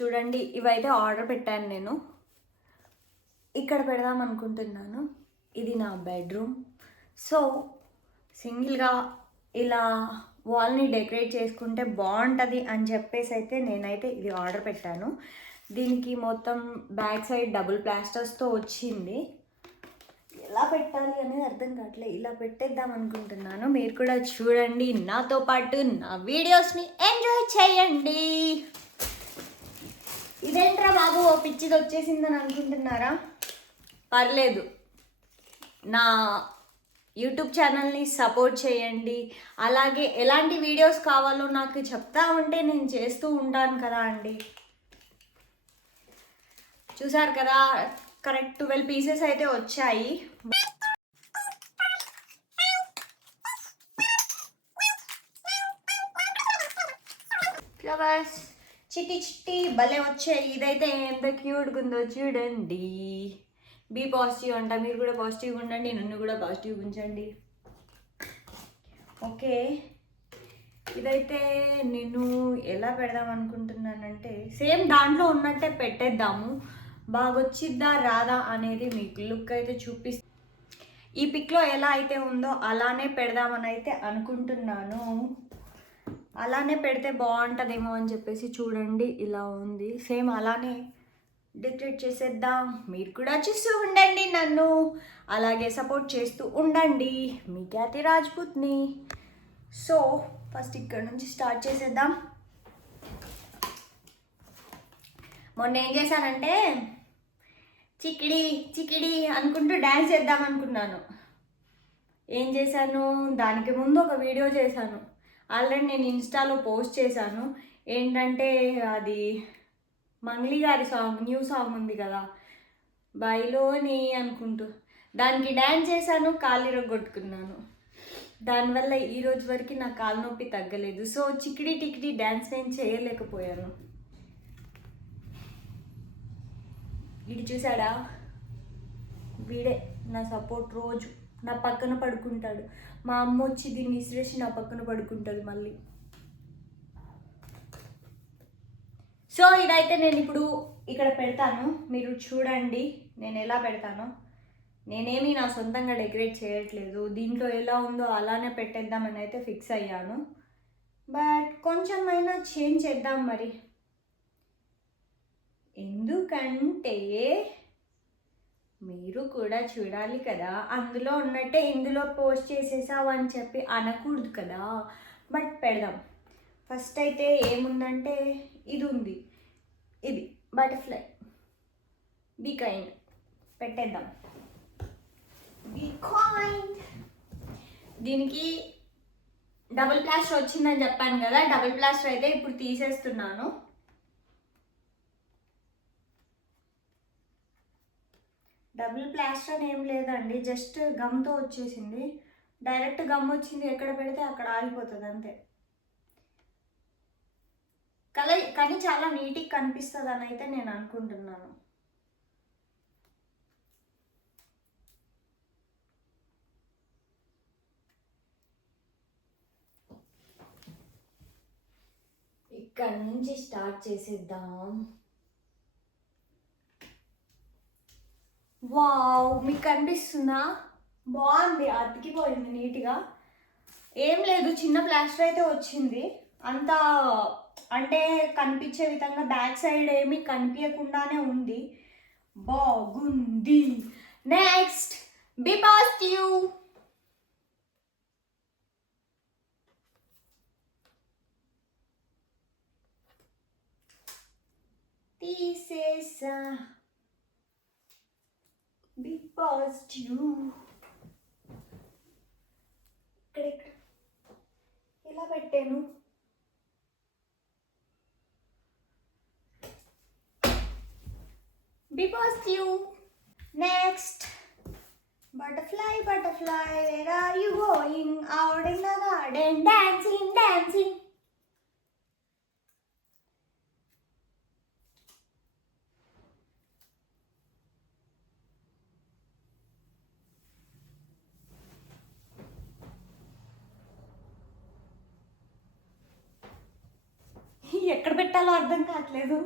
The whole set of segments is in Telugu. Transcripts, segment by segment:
చూడండి, ఇవైతే ఆర్డర్ పెట్టాను నేను. ఇక్కడ పెడదాం అనుకుంటున్నాను. ఇది నా బెడ్రూమ్. సో సింగిల్గా ఇలా వాల్ని డెకరేట్ చేసుకుంటే బాగుంటుంది అని చెప్పేసి అయితే నేనైతే ఇది ఆర్డర్ పెట్టాను. దీనికి మొత్తం బ్యాక్ సైడ్ డబుల్ ప్లాస్టర్స్తో వచ్చింది. ఎలా పెట్టాలి అనేది అర్థం కావట్లేదు. ఇలా పెట్టేద్దాం అనుకుంటున్నాను. మీరు కూడా చూడండి, నాతో పాటు నా వీడియోస్ని ఎంజాయ్ చేయండి. ఇదేంట్రా బాబు ఓ పిచ్చిది వచ్చేసిందని అనుకుంటున్నారా? పర్లేదు, నా యూట్యూబ్ ఛానల్ని సపోర్ట్ చేయండి. అలాగే ఎలాంటి వీడియోస్ కావాలో నాకు చెప్తా ఉంటే నేను చేస్తూ ఉంటాను కదా అండి. చూసారు కదా, కరెక్ట్ 12 పీసెస్ అయితే వచ్చాయి. ఫ్లవర్స్ చిట్టి చిట్టి భలే వచ్చాయి. ఇదైతే ఎంత క్యూట్గా ఉందో చూడండి. బీ పాజిటివ్ అంట. మీరు కూడా పాజిటివ్గా ఉండండి, నన్ను కూడా పాజిటివ్గా ఉంచండి. ఓకే, ఇదైతే నేను ఎలా పెడదాం అనుకుంటున్నానంటే సేమ్ దాంట్లో ఉన్నట్టే పెట్టేద్దాము. బాగా వచ్చిద్దా రాదా అనేది మీకు లుక్ అయితే చూపిస్తా. ఈ పిక్లో ఎలా అయితే ఉందో అలానే పెడదామని అయితే అనుకుంటున్నాను. అలానే పెడితే బాగుంటుందేమో అని చెప్పేసి చూడండి, ఇలా ఉంది. సేమ్ అలానే డెకరేట్ చేసేద్దాం. మీరు కూడా చూస్తూ ఉండండి, నన్ను అలాగే సపోర్ట్ చేస్తూ ఉండండి. మీ ఖ్యాతి రాజ్పుత్ని. సో ఫస్ట్ ఇక్కడ నుంచి స్టార్ట్ చేసేద్దాం. మొన్న ఏం చేశానంటే చికిడి చికిడి అనుకుంటూ డ్యాన్స్ చేద్దాం అనుకున్నాను. ఏం చేశాను, దానికి ముందు ఒక వీడియో చేశాను. ఆల్రెడీ నేను ఇన్స్టాలో పోస్ట్ చేశాను. ఏంటంటే అది మంగ్లీ గారి సాంగ్, న్యూ సాంగ్ ఉంది కదా, బైలోని అనుకుంటూ, దానికి డ్యాన్స్ చేశాను. కాలు ఇరగొట్టుకున్నాను. దానివల్ల ఈరోజు వరకు నా కాలు నొప్పి తగ్గలేదు. సో చికిడి టికిడి డ్యాన్స్ నేను చేయలేకపోయాను. వీడు చూసాడా, వీడే నా సపోర్ట్. రోజు నా పక్కన పడుకుంటాడు. మా అమ్మ వచ్చి దీన్ని విసిరేసి నా పక్కన పడుకుంటుంది మళ్ళీ. సో ఇదైతే నేను ఇప్పుడు ఇక్కడ పెడతాను. మీరు చూడండి నేను ఎలా పెడతానో. నేనేమి నా సొంతంగా డెకరేట్ చేయట్లేదు. దీంట్లో ఎలా ఉందో అలానే పెట్టేద్దామని అయితే ఫిక్స్ అయ్యాను. బట్ కొంచెమైనా చేంజ్ చేద్దాం మరి. ఎందుకంటే మీరు కూడా చూడాలి కదా, అందులో ఉన్నట్టే ఇందులో పోస్ట్ చేసేసావు అని చెప్పి అనకూడదు కదా. బట్ పెడదాం. ఫస్ట్ అయితే ఏముందంటే ఇది ఉంది, ఇది బటర్ఫ్లై. బీ కైండ్ పెట్టేద్దాం. Be kind. దీనికి డబుల్ ప్లాస్టర్ వచ్చిందని చెప్పాను కదా, డబుల్ ప్లాస్టర్ అయితే ఇప్పుడు తీసేస్తున్నాను. డబుల్ ప్లాస్టర్ ఏం లేదండి, జస్ట్ గమ్తో వచ్చేసింది. డైరెక్ట్ గమ్ వచ్చింది, ఎక్కడ పెడితే అక్కడ ఆగిపోతుంది అంతే. కానీ చాలా నీట్గా కనిపిస్తుంది అని అయితే నేను అనుకుంటున్నాను. ఇక్కడ నుంచి స్టార్ట్ చేసేద్దాం. వావ్, మీకు కనిపిస్తుందా? బాగుంది, అతికిపోయింది నీట్గా. ఏం లేదు, చిన్న ప్లాస్టర్ అయితే వచ్చింది. అంతా అంటే కనిపించే విధంగా బ్యాక్ సైడ్ ఏమీ కనిపించకుండానే ఉంది. బాగుంది. Next be positive. తీసేసా. Be positive. ఇక్కడ ఇలా పెట్టాను. Be positive. Next, butterfly, butterfly, where are you going? Out in the garden, dancing, dancing. ఎక్కడ పెట్టాలో అర్థం కావట్లేదు.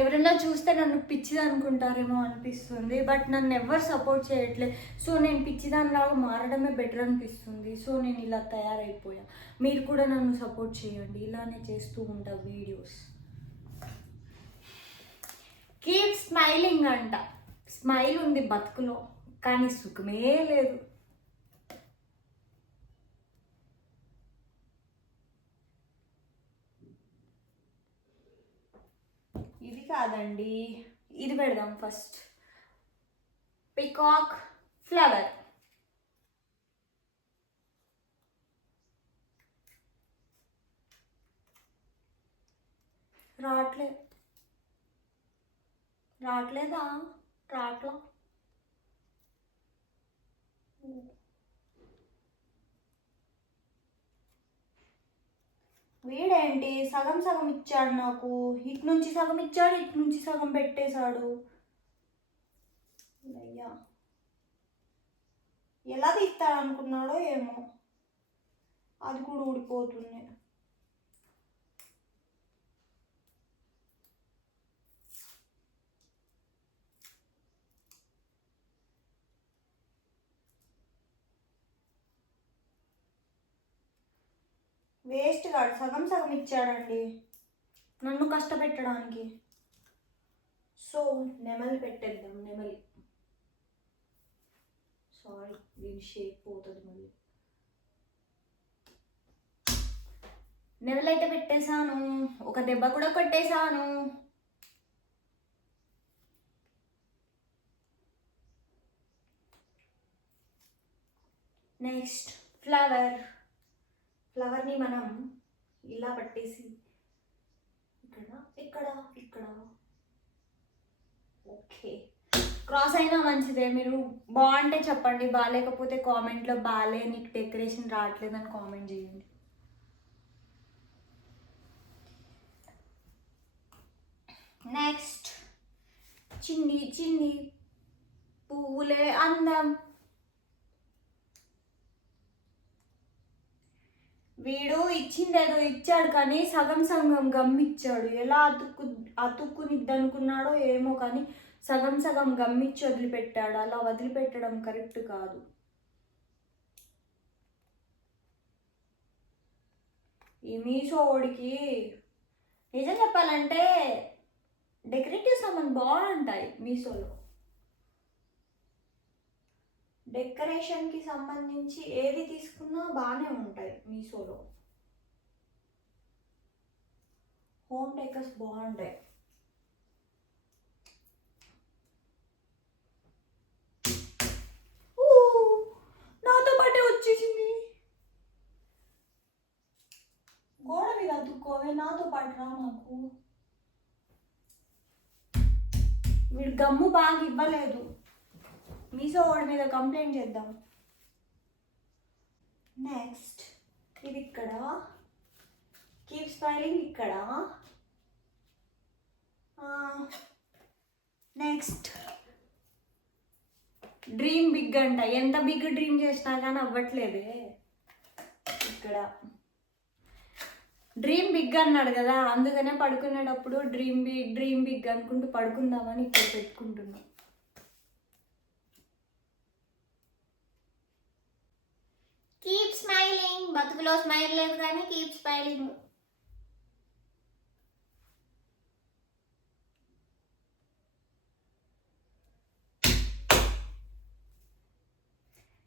ఎవరైనా చూస్తే నన్ను పిచ్చిది అనుకుంటారేమో అనిపిస్తుంది, బట్ నన్ను ఎవరు సపోర్ట్ చేయట్లేదు. సో నేను పిచ్చిదానిలాగా మారడమే బెటర్ అనిపిస్తుంది. సో నేను ఇలా తయారైపోయా. మీరు కూడా నన్ను సపోర్ట్ చేయండి, ఇలానే చేస్తూ ఉంటా వీడియోస్. కీప్ స్మైలింగ్ అంట. స్మైల్ ఉంది బతుకులో, కానీ సుఖమే లేదు. ఇది కాదండి, ఇది పెడదాం ఫస్ట్. Peacock flower. రావట్లేదా? రావట్లా. వీడేంటి సగం సగం ఇచ్చాడు నాకు. ఇటు నుంచి సగం ఇచ్చాడు, ఇటు నుంచి సగం పెట్టేశాడు. అయ్యా, ఎలా తీస్తాడు అనుకున్నాడో ఏమో, అది కూడా ఊడిపోతుంది. వేస్ట్ కాదు, సగం సగం ఇచ్చాడండి నన్ను కష్టపెట్టడానికి. సో నెమలి పెట్టేద్దాం. నెమలి, సారీ దీని షేప్ పోతుంది మళ్ళీ. నెమలి అయితే పెట్టేశాను, ఒక దెబ్బ కూడా కొట్టేశాను. Next flower. ఫ్లవర్ని మనం ఇలా పట్టేసి ఇక్కడ ఇక్కడ ఇక్కడ, ఓకే. క్రాస్ అయినా మంచిదే. మీరు బాగుంటే చెప్పండి, బాగాలేకపోతే కామెంట్లో బాగాలే నీకు డెకరేషన్ రావట్లేదని కామెంట్ చేయండి. నెక్స్ట్ చిన్ని చిన్ని పువ్వులే అందం. వీడు ఇచ్చిందేదో ఇచ్చాడు, కానీ సగం సగం గమ్మిచ్చాడు. ఎలా అతుక్కునిద్ది అనుకున్నాడో ఏమో, కానీ సగం సగం గమ్మిచ్చి వదిలిపెట్టాడు. అలా వదిలిపెట్టడం కరెక్ట్ కాదు. ఈ మీషో ఓడికి నిజం చెప్పాలంటే డెకరేటివ్ సామాన్ బాగుంటాయి మీషోలో. డెకరేషన్కి సంబంధించి ఏది తీసుకున్నా బాగానే ఉంటాయి మీషోలో. హోమ్ డెకర్స్ బాగుంటాయి. నాతో పాటే వచ్చేసింది. గోడ మీద అతుక్కోవే, నాతో పాటు రా. నాకు వీడు గమ్ము బాగా ఇవ్వలేదు. మీషో వాడి మీద కంప్లైంట్ చేద్దాం. నెక్స్ట్ ఇది ఇక్కడ, కీప్ స్మైలింగ్ ఇక్కడ. నెక్స్ట్ డ్రీమ్ బిగ్ అంట. ఎంత బిగ్ డ్రీమ్ చేసినా కానీ అవ్వట్లేదే. ఇక్కడ డ్రీమ్ బిగ్ అన్నాడు కదా, అందుకనే పడుకునేటప్పుడు డ్రీమ్ బిగ్ అనుకుంటూ పడుకుందామని ఇక్కడ పెట్టుకుంటున్నాం. Keep smiling. బతుకులో స్మైల్ లేదు కానీ keep smiling.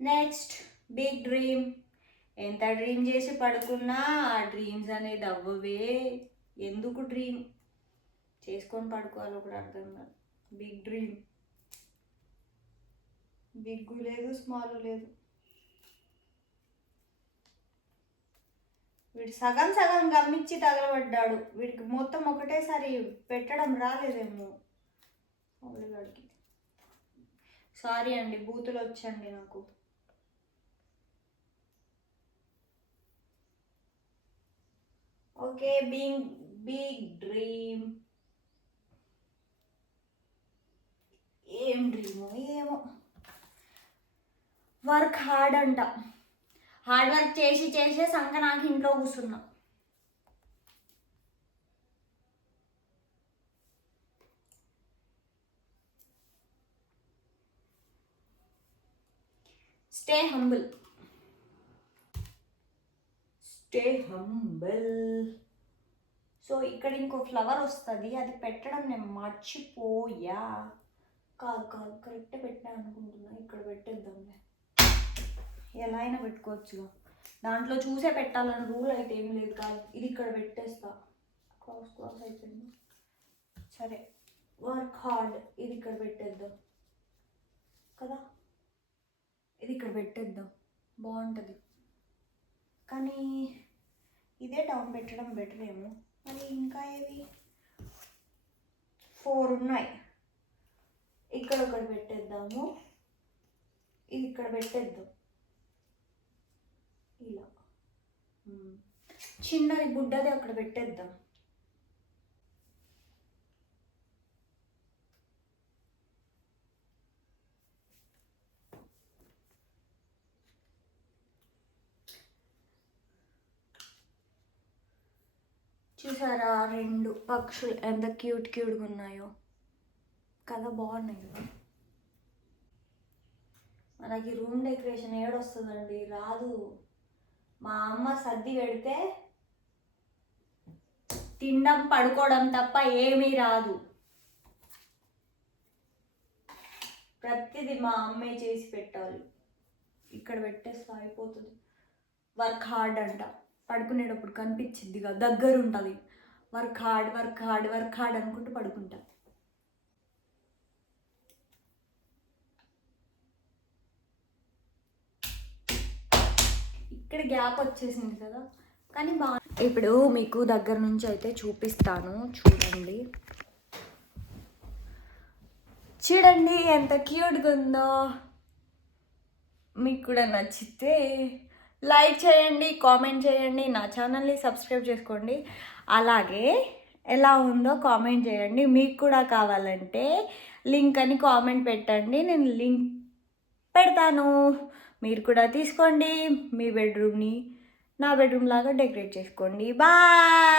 Next big dream. ఎంత డ్రీమ్ చేసి పడుకున్నా ఆ డ్రీమ్స్ అనేది అవ్వవే. ఎందుకు డ్రీమ్ చేసుకొని పడుకోవాలో కూడా అర్థం కాదు. Big dream. బిగ్గు లేదు, స్మాల్ లేదు. వీడు సగం సగం గమ్మిచ్చి తగలబడ్డాడు. వీడికి మొత్తం ఒకటేసారి పెట్టడం రాలేదేమో అవులిగాడికి. సారీ అండి, బూతులు వచ్చండి నాకు. Okay, big dream. ఏం డ్రీమో ఏమో. వర్క్ హార్డ్ అంట. హార్డ్ వర్క్ చేసి చేసే సంక నాకు ఇంట్లో కూర్చున్నా. Stay humble. Stay humble. So ఇక్కడ ఇంకో ఫ్లవర్ వస్తుంది, అది పెట్టడం నేను మర్చిపోయా. కాదు కాదు కరెక్టే పెట్టా అనుకుంటున్నా. ఇక్కడ పెట్టేద్దాంలే, ఎలా అయినా పెట్టుకోవచ్చుగా, దాంట్లో చూసే పెట్టాలని రూల్ అయితే ఏం లేదు. కాదు ఇది ఇక్కడ పెట్టేస్తా. క్రాస్ క్రాస్ అయిపోయింది. సరే వర్క్ హార్డ్, ఇది ఇక్కడ పెట్టేద్దాం కదా, ఇది ఇక్కడ పెట్టేద్దాం బాగుంటుంది. కానీ ఇదే డౌన్ పెట్టడం బెటర్ ఏమో. మరి ఇంకా ఏవి 4 ఉన్నాయి. ఇక్కడ ఒకటి పెట్టేద్దాము, ఇది ఇక్కడ పెట్టేద్దాం ఇలా. చిన్నది బుడ్డది అక్కడ పెట్టేద్దాం. చూసారా 2 పక్షులు ఎంత క్యూట్గా ఉన్నాయో కదా, బాగున్నాయి కదా. మనకి రూమ్ డెకరేషన్ ఏడొస్తుందండి, రాదు. మా అమ్మ సర్ది పెడితే తినడం పడుకోవడం తప్ప ఏమీ రాదు. ప్రతిదీ మా అమ్మే చేసి పెట్టాలి. ఇక్కడ పెట్టేస్తే అయిపోతుంది. వర్క్ హార్డ్ అంట, పడుకునేటప్పుడు కనిపించిద్దిగా, దగ్గర ఉంటుంది. Work hard work hard work hard అనుకుంటూ పడుకుంటా. ఇక్కడ గ్యాప్ వచ్చేసింది కదా, కానీ బాగా. ఇప్పుడు మీకు దగ్గర నుంచి అయితే చూపిస్తాను, చూడండి. చూడండి ఎంత క్యూట్గా ఉందో. మీకు కూడా నచ్చితే లైక్ చేయండి, కామెంట్ చేయండి, నా ఛానల్ని సబ్స్క్రైబ్ చేసుకోండి. అలాగే ఎలా ఉందో కామెంట్ చేయండి. మీకు కూడా కావాలంటే లింక్ అని కామెంట్ పెట్టండి, నేను లింక్ పెడతాను. మీరు కూడా తీసుకోండి, మీ బెడ్రూమ్ని నా బెడ్రూమ్ లాగా డెకరేట్ చేసుకోండి. బాయ్.